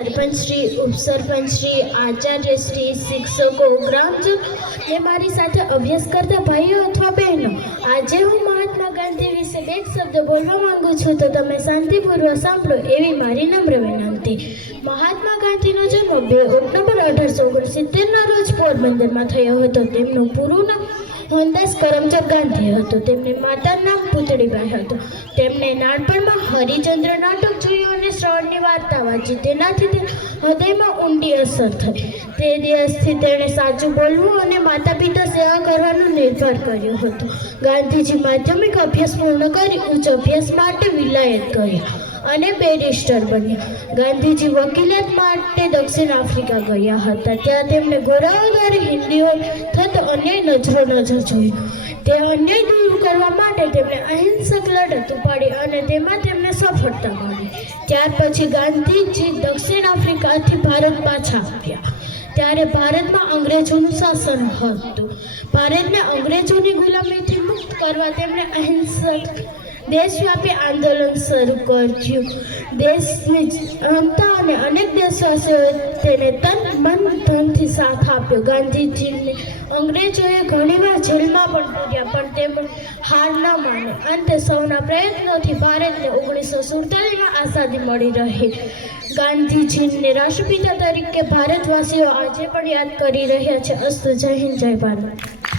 સરપંચ શ્રી, ઉપસરપંચ શ્રી, આચાર્ય શ્રી, શિક્ષકો, ગ્રામજનો ને મારી સાથે અભ્યાસ કરતા ભાઈઓ અથવા બહેનો, આજે હું મહાત્મા ગાંધી વિશે બે શબ્દ બોલવા માંગુ છું, તો તમે શાંતિપૂર્વક સાંભળો એવી મારી નમ્ર વિનંતી. મહાત્મા ગાંધીનો જન્મ 2 ઓક્ટોબર 1869ના રોજ પોરબંદરમાં થયો હતો. તેમનું પૂરું નામ મોહનદાસ કરમચંદ ગાંધી હતું. તેમની માતાનું નામ પુતળીબાઈ હતું. તેમણે નાનપણમાં હરિચંદ્ર નાટક જોયું અને શ્રવણની વાર્તા વાંચી. તેનાથી તે હૃદયમાં ઊંડી અસર થઈ. તે દિવસથી તેણે સાચું બોલવું અને માતા પિતા સેવા કરવાનું નિર્ધાર કર્યો હતો. ગાંધીજી માધ્યમિક અભ્યાસ પૂર્ણ કરી ઉચ્ચ અભ્યાસ માટે વિલાયત ગયા અને બેરિસ્ટર બન્યા. ગાંધીજી વકીલાત માટે દક્ષિણ આફ્રિકા ગયા હતા. ત્યાં તેમણે ગોરાઓ દ્વારા હિન્દીઓ થતો અન્યાય નજર જોયો. તે અન્યાય દૂર કરવા માટે તેમણે અહિંસક લડત ઉપાડી અને તેમાં તેમને સફળતા મળી. ત્યાર પછી ગાંધીજી દક્ષિણ આફ્રિકાથી ભારત પાછા આવ્યા. ત્યારે ભારતમાં અંગ્રેજોનું શાસન હતું. ભારતને અંગ્રેજોની ગુલામીથી મુક્ત કરવા તેમણે અહિંસક દેશવ્યાપી આંદોલન શરૂ કર્યું. દેશની જનતા અને અનેક દેશવાસીઓએ તેને તન મન ધનથી સાથ આપ્યો. ગાંધીજીને અંગ્રેજોએ ઘણીવાર જેલમાં પણ પૂર્યા, પણ તેમણે હાર ન માની. અંતે સૌના પ્રયત્નોથી ભારતને 1947માં આઝાદી મળી રહી. ગાંધીજીને રાષ્ટ્રપિતા તરીકે ભારતવાસીઓ આજે પણ યાદ કરી રહ્યા છે. અસ્તુ. જય હિન્દ, જય ભારત.